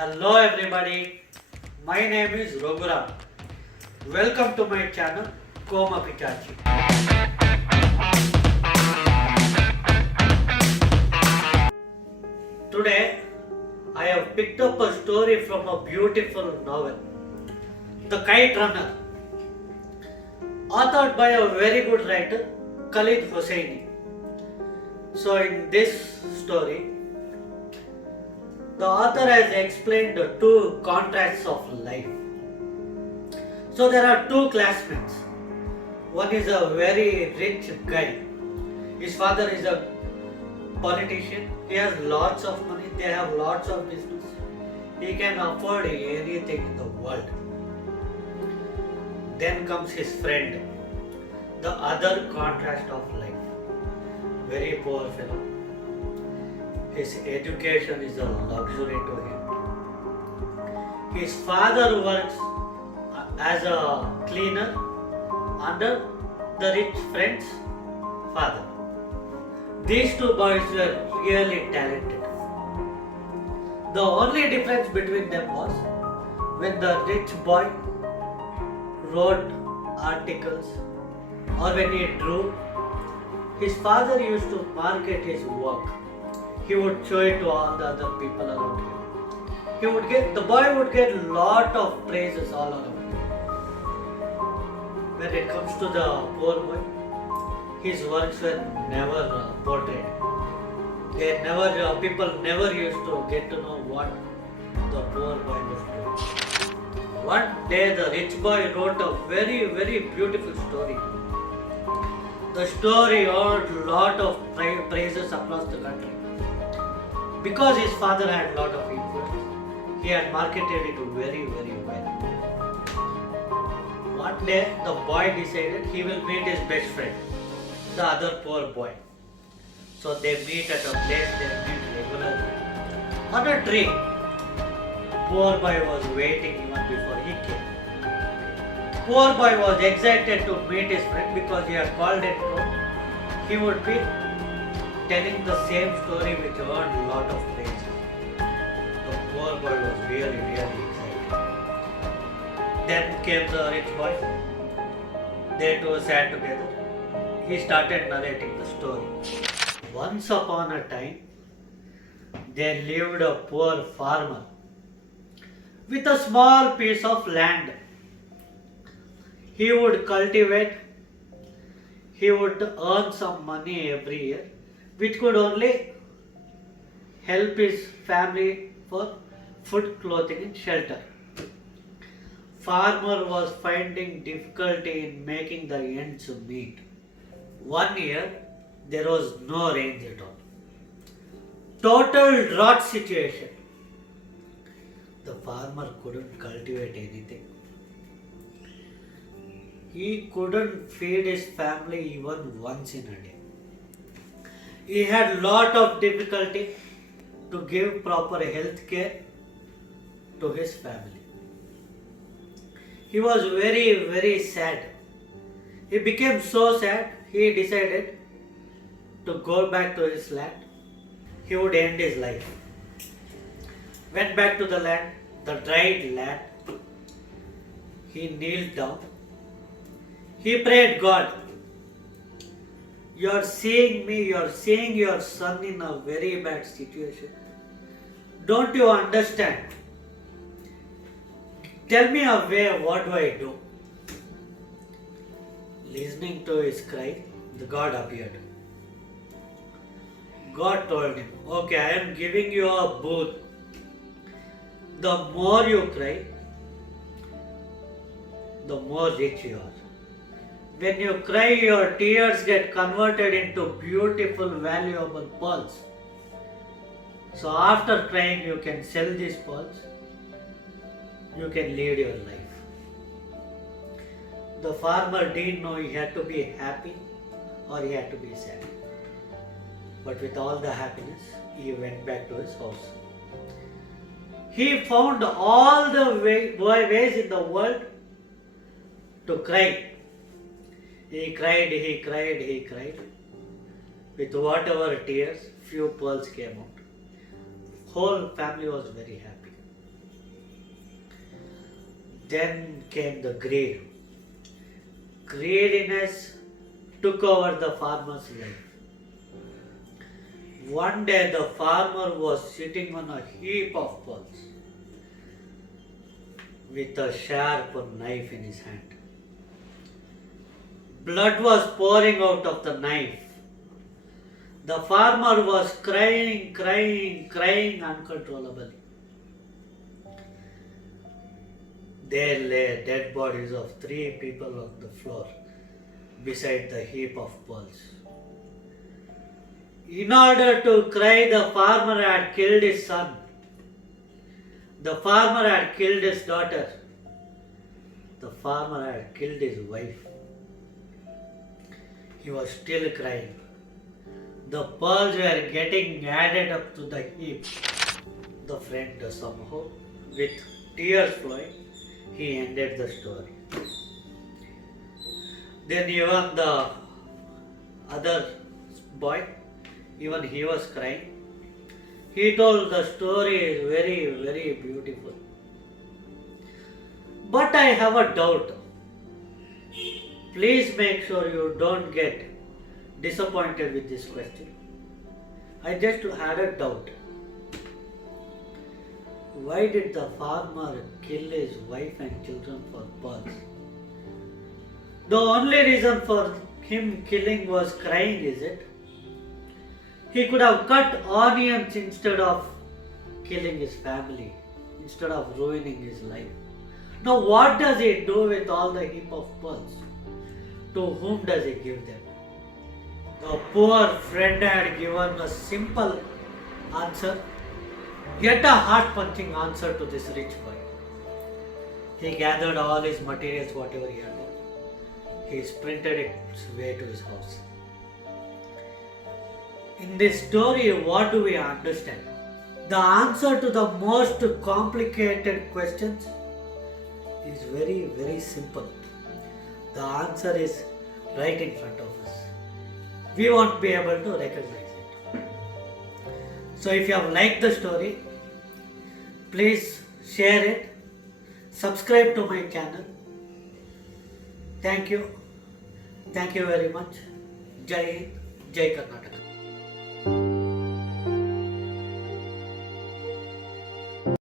Hello everybody, my name is Raghuram. Welcome to my channel Koma Pitachi. Today I have picked up a story from a beautiful novel, The Kite Runner, authored by a very good writer Khalid Hosseini. So in this story, the author has explained the two contrasts of life. So there are two classmates. One is a very rich guy. His father is a politician. He has lots of money. They have lots of business. He can afford anything in the world. Then comes his friend, the other contrast of life. Very poor fellow. His education is a luxury to him. His father works as a cleaner under the rich friend's father. These two boys were really talented. The only difference between them was when the rich boy wrote articles or when he drew, his father used to market his work. He would show it to all the other people around him. The boy would get lot of praises all around him. When it comes to the poor boy, his works were never portrayed. People never used to get to know what the poor boy was doing. One day the rich boy wrote a very, very beautiful story. The story earned lot of praises across the country. Because his father had a lot of influence, he had marketed it very, very well. One day, the boy decided he will meet his best friend, the other poor boy. So they meet at a place they meet regularly. On a tree, poor boy was waiting even before he came. Poor boy was excited to meet his friend because he had called it home. He would be telling the same story which earned a lot of praise. The poor boy was really, really excited. Then came the rich boy. They two sat together. He started narrating the story. Once upon a time, there lived a poor farmer with a small piece of land. He would cultivate, he would earn some money every year, which could only help his family for food, clothing and shelter. Farmer was finding difficulty in making the ends meet. One year, there was no rains at all. Total drought situation. The farmer couldn't cultivate anything. He couldn't feed his family even once in a day. He had lot of difficulty to give proper health care to his family. He was very, very sad. He became so sad, he decided to go back to his land. He would end his life. Went back to the land, the dried land. He kneeled down. He prayed, God, you are seeing me, you are seeing your son in a very bad situation. Don't you understand? Tell me a way, what do I do? Listening to his cry, the God appeared. God told him, okay, I am giving you a boon. The more you cry, the more rich you are. When you cry, your tears get converted into beautiful, valuable pearls. So after crying, you can sell these pearls. You can lead your life. The farmer didn't know he had to be happy or he had to be sad. But with all the happiness, he went back to his house. He found all the ways in the world to cry. He cried, he cried, he cried. With whatever tears, few pearls came out. Whole family was very happy. Then came the greed. Greediness took over the farmer's life. One day the farmer was sitting on a heap of pearls with a sharp knife in his hand. Blood was pouring out of the knife. The farmer was crying uncontrollably. There lay dead bodies of 3 people on the floor beside the heap of pearls. In order to cry, the farmer had killed his son. The farmer had killed his daughter. The farmer had killed his wife. He was still crying. The pearls were getting added up to the heap. The friend somehow, with tears flowing, he ended the story. Then even the other boy, even he was crying. He told the story is very, very beautiful. But I have a doubt. Please make sure you don't get disappointed with this question. I just had a doubt. Why did the farmer kill his wife and children for pearls? The only reason for him killing was crying, is it? He could have cut onions instead of killing his family, instead of ruining his life. Now what does he do with all the heap of pearls? To whom does he give them? The poor friend had given a simple answer, yet a heart-punching answer to this rich boy. He gathered all his materials, whatever he had bought. He sprinted its way to his house. In this story, what do we understand? The answer to the most complicated questions is very, very simple. The answer is right in front of us. We won't be able to recognize it. So if you have liked the story, please share it, subscribe to my channel. Thank you. Thank you very much. Jai Hind, Jai Karnataka.